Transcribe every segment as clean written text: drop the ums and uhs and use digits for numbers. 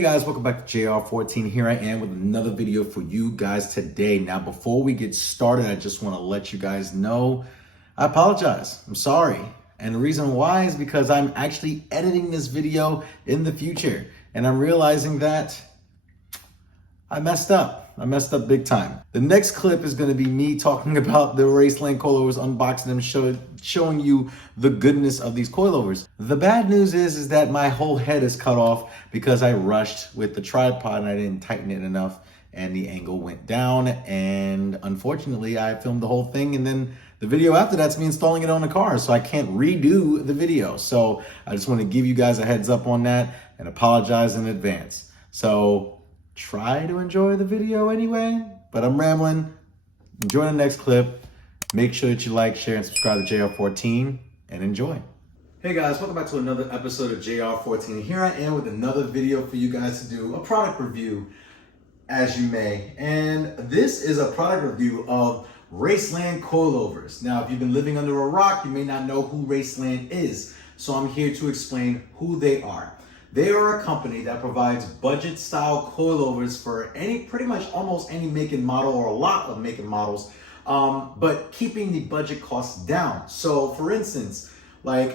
Hey guys, welcome back to JR14. Here I am with another video for you guys today. Now, before we get started, I just want to let you guys know I apologize. I'm sorry. And the reason why is because I'm actually editing this video in the future. And I'm realizing that I messed up. I messed up big time. The next clip is going to be me talking about the Raceland Coilovers, unboxing them, showing you the goodness of these coilovers. The bad news is that my whole head is cut off because I rushed with the tripod and I didn't tighten it enough and the angle went down. And unfortunately, I filmed the whole thing and then the video after that's me installing it on the car. So I can't redo the video. So I just want to give you guys a heads up on that and apologize in advance. So try to enjoy the video anyway, but I'm rambling. Enjoy the next clip. Make sure that you like, share, and subscribe to JR14 and enjoy. Hey guys, welcome back to another episode of JR14. Here I am with another video for you guys to do a product review, as you may. And this is a product review of Raceland Coilovers. Now, if you've been living under a rock, you may not know who Raceland is. So I'm here to explain who they are. They are a company that provides budget style coilovers for pretty much almost any make and model, or a lot of make and models, but keeping the budget costs down. So for instance, you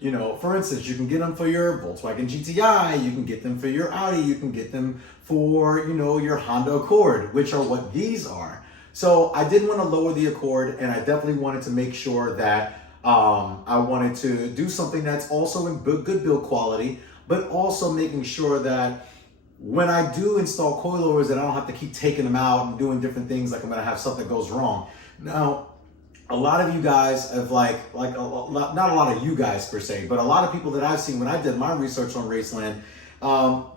can get them for your Volkswagen GTI, you can get them for your Audi, you can get them for, your Honda Accord, which are what these are. So I did want to lower the Accord, and I definitely wanted to make sure that I wanted to do something that's also in good build quality, but also making sure that when I do install coilovers that I don't have to keep taking them out and doing different things, like I'm gonna have something goes wrong. Now, a lot of you guys have not a lot of you guys per se, but a lot of people that I've seen when I did my research on Raceland,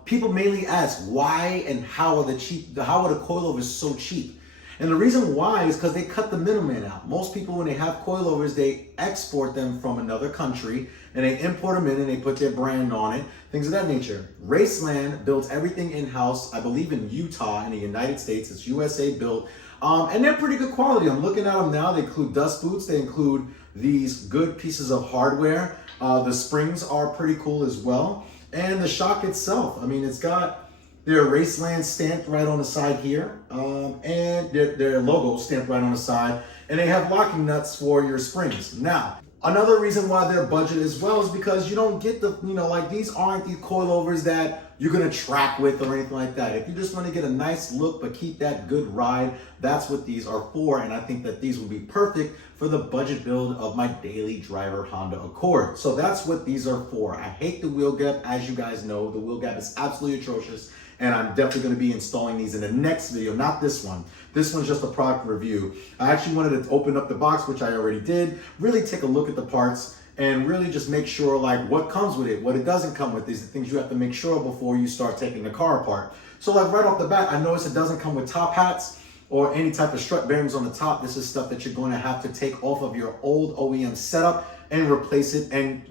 people mainly ask why and how are the coilovers so cheap? And the reason why is because they cut the middleman out. Most people, when they have coilovers, they export them from another country and they import them in and they put their brand on it, things of that nature. Raceland builds everything in-house, I believe in Utah in the United States. It's USA built, and they're pretty good quality. I'm looking at them now. They include dust boots. They include these good pieces of hardware. The springs are pretty cool as well. And the shock itself, I mean, it's got their Raceland stamped right on the side here, and their logo stamped right on the side, and they have locking nuts for your springs. Now, another reason why they're budget as well is because you don't get these aren't the coilovers that you're gonna track with or anything like that. If you just wanna get a nice look but keep that good ride, that's what these are for, and I think that these will be perfect for the budget build of my daily driver Honda Accord. So that's what these are for. I hate the wheel gap, as you guys know. The wheel gap is absolutely atrocious. And I'm definitely going to be installing these in the next video, not this one. This one's just a product review. I actually wanted to open up the box, which I already did, really take a look at the parts and really just make sure what comes with it, what it doesn't come with. These are things you have to make sure before you start taking the car apart. So right off the bat, I noticed it doesn't come with top hats or any type of strut bearings on the top. This is stuff that you're going to have to take off of your old OEM setup and replace it and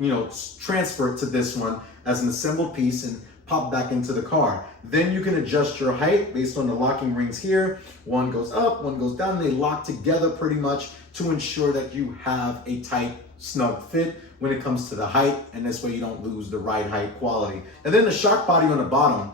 transfer it to this one as an assembled piece and pop back into the car. Then you can adjust your height based on the locking rings here. One goes up, one goes down. They lock together pretty much to ensure that you have a tight, snug fit when it comes to the height, and this way you don't lose the ride height quality. And then the shock body on the bottom.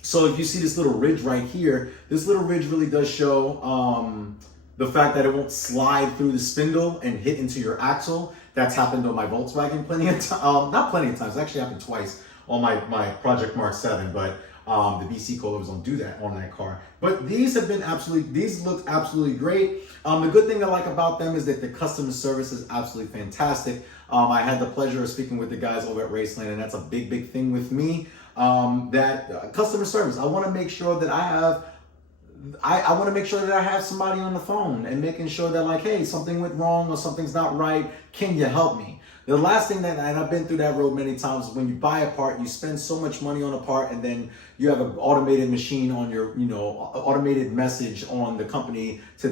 So if you see this little ridge right here, this little ridge really does show the fact that it won't slide through the spindle and hit into your axle. That's happened on my Volkswagen plenty of times. Not plenty of times, it actually happened twice on my Project Mark 7, but the BC coilovers don't do that on that car. But these look absolutely great. The good thing I like about them is that the customer service is absolutely fantastic. I had the pleasure of speaking with the guys over at Raceland, and that's a big thing with me. Customer service. I want to make sure that I want to make sure that I have somebody on the phone and making sure that hey, something went wrong or something's not right. Can you help me? The last thing and I've been through that road many times, when you buy a part, you spend so much money on a part, and then you have an automated machine on your, automated message on the company to,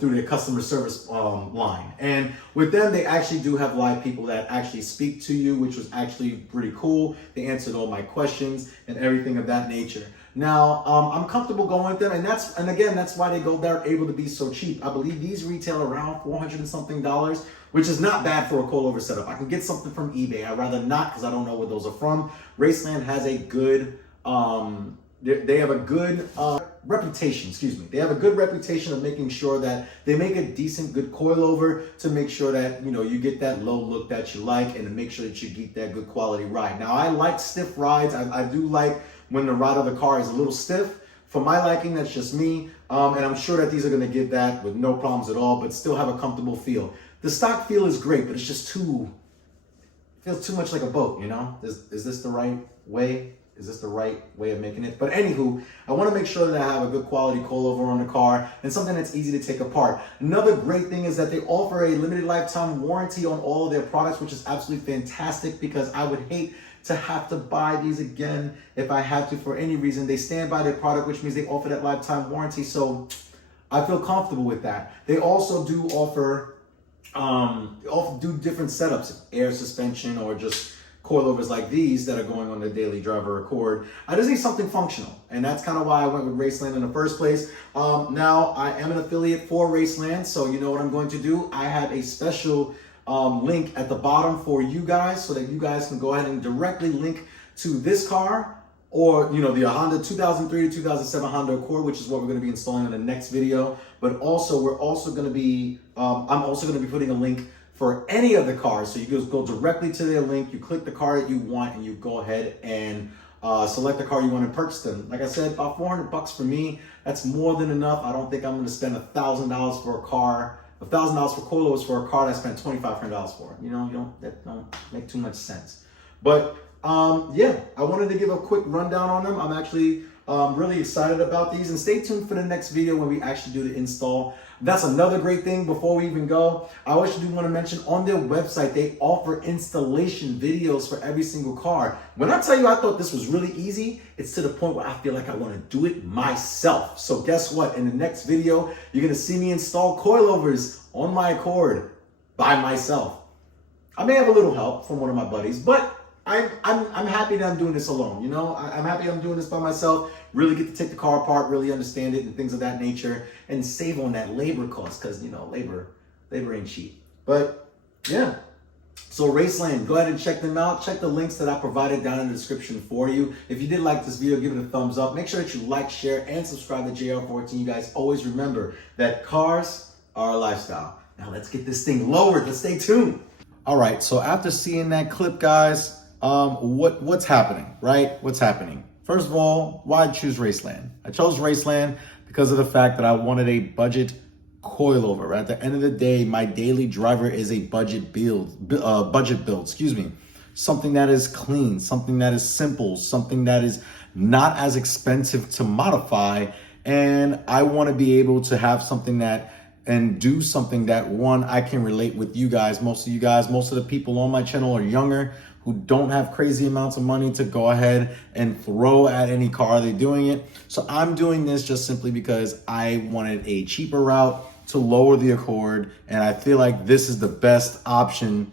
through their customer service line. And with them, they actually do have live people that actually speak to you, which was actually pretty cool. They answered all my questions and everything of that nature. Now, I'm comfortable going with them, and again, that's why they're able to be so cheap. I believe these retail around $400 and something, which is not bad for a coilover setup. I can get something from eBay. I'd rather not, because I don't know where those are from. Raceland has a good they have a good reputation, excuse me. They have a good reputation of making sure that they make a decent, good coilover to make sure that, you know, you get that low look that you like and to make sure that you get that good quality ride. Now, I like stiff rides. I do like when the ride of the car is a little stiff. For my liking, that's just me. And I'm sure that these are gonna give that with no problems at all, but still have a comfortable feel. The stock feel is great, but it's just feels too much like a boat, you know? Is this the right way? Is this the right way of making it? But anywho, I want to make sure that I have a good quality coilover on the car and something that's easy to take apart. Another great thing is that they offer a limited lifetime warranty on all of their products, which is absolutely fantastic because I would hate to have to buy these again if I had to for any reason. They stand by their product, which means they offer that lifetime warranty. So I feel comfortable with that. They also do offer different setups, air suspension or just coilovers like these that are going on the daily driver Accord. I just need something functional, and that's kind of why I went with Raceland in the first place. Now I am an affiliate for Raceland, so you know what I'm going to do. I have a special link at the bottom for you guys so that you guys can go ahead and directly link to this car or, you know, the Honda 2003 to 2007 Honda Accord, which is what we're going to be installing in the next video. But also, I'm also going to be putting a link for any of the cars. So you just go directly to their link, you click the car that you want, and you go ahead and select the car you want to purchase them. Like I said, about $400 for me, that's more than enough. I don't think I'm going to spend $1,000 for a car, $1,000 for coilovers for a car that I spent $2,500 for. You know, that don't make too much sense. But yeah, I wanted to give a quick rundown on them. I'm actually really excited about these, and stay tuned for the next video when we actually do the install. That's another great thing. Before we even go, I also do want to mention on their website, they offer installation videos for every single car. When I tell you I thought this was really easy, it's to the point where I feel like I want to do it myself. So guess what? In the next video, you're going to see me install coilovers on my Accord by myself. I may have a little help from one of my buddies, but I'm happy that I'm doing this alone. You know, I'm happy I'm doing this by myself. Really get to take the car apart, really understand it and things of that nature, and save on that labor cost because, you know, labor ain't cheap. But yeah, so Raceland, go ahead and check them out. Check the links that I provided down in the description for you. If you did like this video, give it a thumbs up. Make sure that you like, share, and subscribe to JR14. You guys always remember that cars are a lifestyle. Now let's get this thing lowered. Let's stay tuned. All right, so after seeing that clip, guys, what's happening, right? What's happening? First of all, why choose Raceland? I chose Raceland because of the fact that I wanted a budget coilover. Right? At the end of the day, my daily driver is a budget build, something that is clean, something that is simple, something that is not as expensive to modify. And I want to be able to have something that and do something that, one, I can relate with you guys. Most of the people on my channel are younger, who don't have crazy amounts of money to go ahead and throw at any car they're doing it. So I'm doing this just simply because I wanted a cheaper route to lower the Accord, and I feel like this is the best option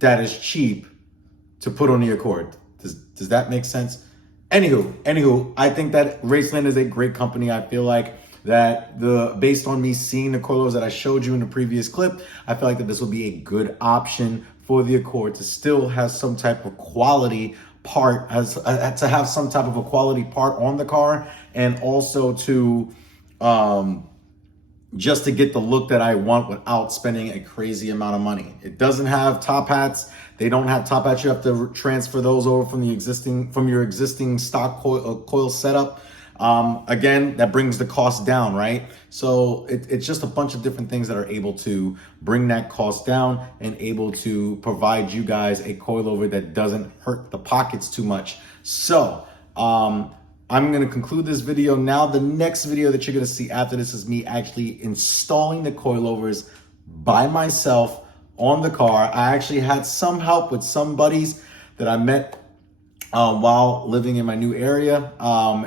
that is cheap to put on the Accord. Does that make sense? Anywho, I think that Raceland is a great company. I feel like that based on me seeing the coilovers that I showed you in the previous clip, I feel like that this will be a good option for the Accord to still have some type of quality part, to have some type of a quality part on the car, and also to just to get the look that I want without spending a crazy amount of money. It doesn't have top hats. They don't have top hats. You have to transfer those over from your existing stock coil setup. Again, that brings the cost down, right? So it's just a bunch of different things that are able to bring that cost down and able to provide you guys a coilover that doesn't hurt the pockets too much. So I'm going to conclude this video now. The next video that you're going to see after this is me actually installing the coilovers by myself on the car. I actually had some help with some buddies that I met while living in my new area,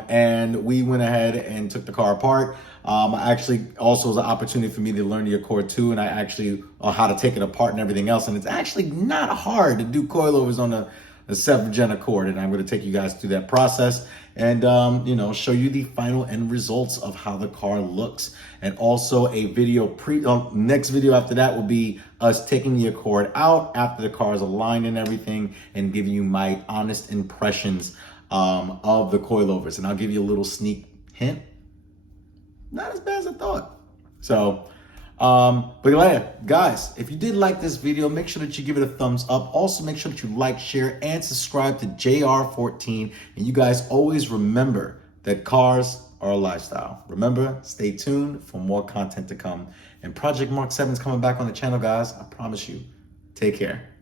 and we went ahead and took the car apart. Actually, also was an opportunity for me to learn the Accord too, and I actually how to take it apart and everything else. And it's actually not hard to do coilovers on the 7th gen Accord, and I'm going to take you guys through that process and you know, show you the final end results of how the car looks. And also a video next video after that will be us taking the Accord out after the car is aligned and everything, and giving you my honest impressions of the coilovers. And I'll give you a little sneak hint. Not as bad as I thought. So, but yeah, guys, if you did like this video, make sure that you give it a thumbs up. Also, make sure that you like, share, and subscribe to JR14. And you guys always remember that cars are a lifestyle. Remember, stay tuned for more content to come. And Project Mark 7 is coming back on the channel, guys. I promise you. Take care.